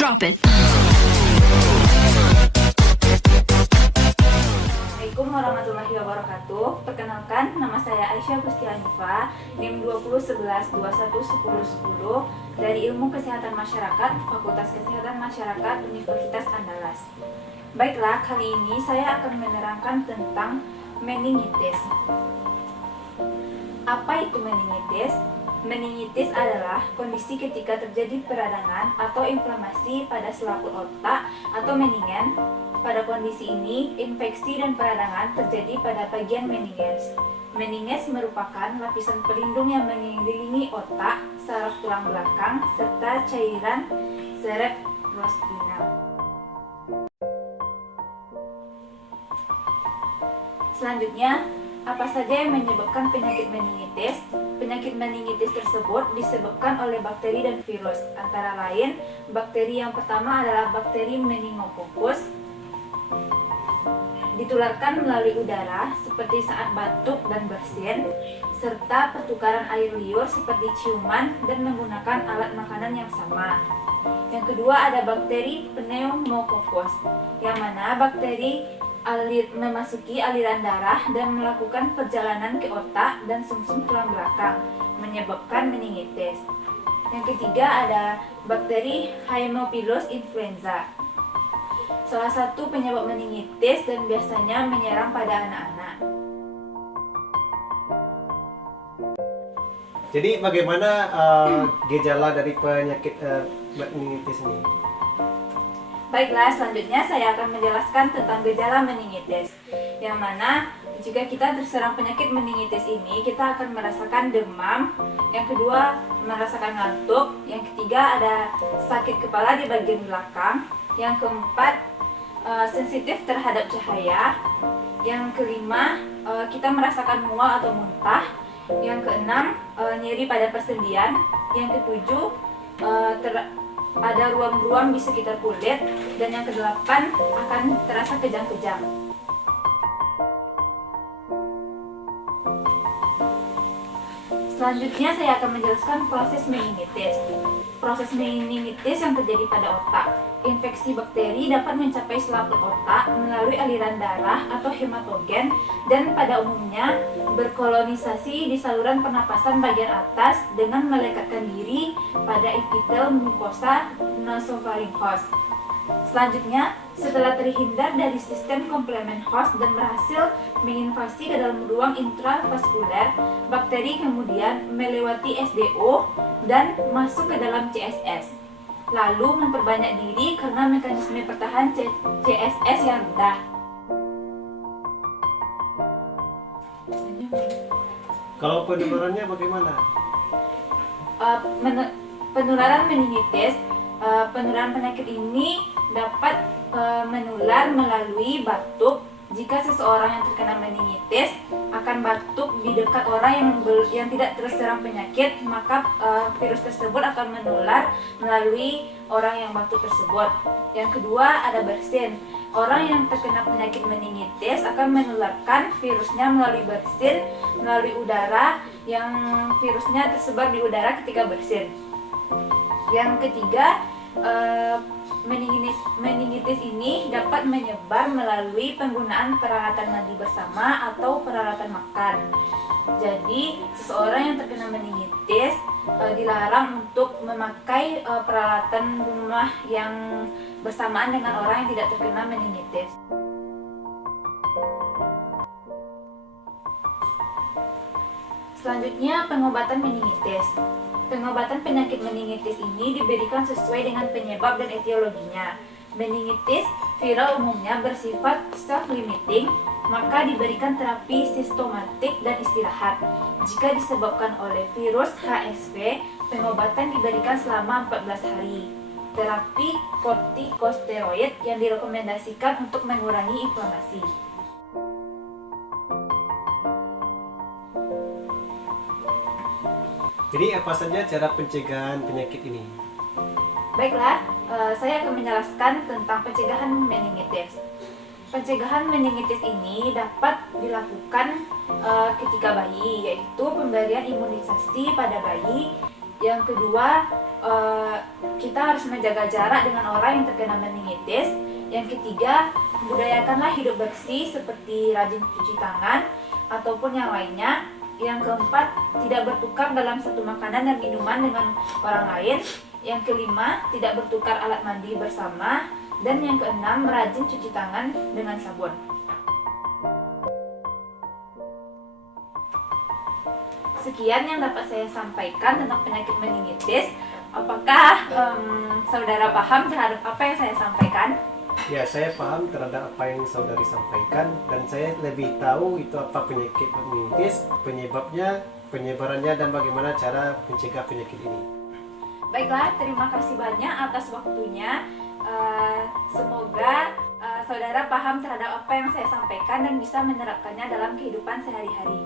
Drop it. Assalamualaikum warahmatullahi wabarakatuh. Perkenalkan, nama saya Aisyah Gusti Hanifa, NIM 2011211010 dari Ilmu Kesehatan Masyarakat, Fakultas Kesehatan Masyarakat, Universitas Andalas. Baiklah, kali ini saya akan menerangkan tentang meningitis. Apa itu meningitis? Meningitis adalah kondisi ketika terjadi peradangan atau inflamasi pada selaput otak atau meningen. Pada kondisi ini, infeksi dan peradangan terjadi pada bagian meninges. Meninges merupakan lapisan pelindung yang mengelilingi otak, saraf tulang belakang, serta cairan cerebrospinal. Selanjutnya, apa saja yang menyebabkan penyakit meningitis? Penyakit meningitis tersebut disebabkan oleh bakteri dan virus. Antara lain, bakteri yang pertama adalah bakteri meningococcus. Ditularkan melalui udara seperti saat batuk dan bersin, serta pertukaran air liur seperti ciuman dan menggunakan alat makanan yang sama. Yang kedua ada bakteri pneumococcus, yang mana bakteri memasuki aliran darah dan melakukan perjalanan ke otak dan sumsum tulang belakang, menyebabkan meningitis. Yang ketiga ada bakteri Haemophilus influenza, salah satu penyebab meningitis dan biasanya menyerang pada anak-anak. Jadi bagaimana gejala dari penyakit meningitis ini? Baiklah, selanjutnya saya akan menjelaskan tentang gejala meningitis, yang mana jika kita terserang penyakit meningitis ini, kita akan merasakan demam, yang kedua merasakan ngantuk, yang ketiga ada sakit kepala di bagian belakang, yang keempat sensitif terhadap cahaya, yang kelima kita merasakan mual atau muntah, yang keenam nyeri pada persendian, yang ketujuh ada ruam-ruam di sekitar kulit, dan yang kedelapan akan terasa kejang-kejang. Selanjutnya saya akan menjelaskan proses meningitis. Proses meningitis yang terjadi pada otak. Infeksi bakteri dapat mencapai selaput otak melalui aliran darah atau hematogen dan pada umumnya berkolonisasi di saluran pernapasan bagian atas dengan melekatkan diri pada epitel mukosa nasopharyngeus. Selanjutnya, setelah terhindar dari sistem komplement host dan berhasil menginvasi ke dalam ruang intravaskuler, bakteri kemudian melewati SDO dan masuk ke dalam CSS. Lalu memperbanyak diri karena mekanisme pertahanan CSS yang rendah. Kalau penularannya bagaimana? Penularan meningitis, penularan penyakit ini dapat menular melalui batuk. Jika seseorang yang terkena meningitis akan batuk di dekat orang yang tidak terserang penyakit, maka virus tersebut akan menular melalui orang yang batuk tersebut. Yang kedua ada bersin. Orang yang terkena penyakit meningitis akan menularkan virusnya melalui bersin, melalui udara yang virusnya tersebar di udara ketika bersin. Yang ketiga, meningitis ini dapat menyebar melalui penggunaan peralatan mandi bersama atau peralatan makan. Jadi, seseorang yang terkena meningitis dilarang untuk memakai peralatan rumah yang bersamaan dengan orang yang tidak terkena meningitis. Selanjutnya, pengobatan meningitis. Pengobatan penyakit meningitis ini diberikan sesuai dengan penyebab dan etiologinya. Meningitis viral umumnya bersifat self-limiting, maka diberikan terapi sistematik dan istirahat. Jika disebabkan oleh virus HSV, pengobatan diberikan selama 14 hari. Terapi kortikosteroid yang direkomendasikan untuk mengurangi inflamasi. Jadi apa saja cara pencegahan penyakit ini? Baiklah, saya akan menjelaskan tentang pencegahan meningitis. Pencegahan meningitis ini dapat dilakukan ketika bayi, yaitu pemberian imunisasi pada bayi Yang kedua, kita harus menjaga jarak dengan orang yang terkena meningitis. Yang ketiga, budayakanlah hidup bersih seperti rajin cuci tangan ataupun yang lainnya. Yang keempat, tidak bertukar dalam satu makanan dan minuman dengan orang lain. Yang kelima, tidak bertukar alat mandi bersama. Dan yang keenam, rajin cuci tangan dengan sabun. Sekian yang dapat saya sampaikan tentang penyakit meningitis. Apakah saudara paham terhadap apa yang saya sampaikan? Ya, saya paham terhadap apa yang saudari sampaikan dan saya lebih tahu itu apa penyakit meningitis, penyebabnya, penyebarannya dan bagaimana cara mencegah penyakit ini. Baiklah, terima kasih banyak atas waktunya. Semoga saudara paham terhadap apa yang saya sampaikan dan bisa menerapkannya dalam kehidupan sehari-hari.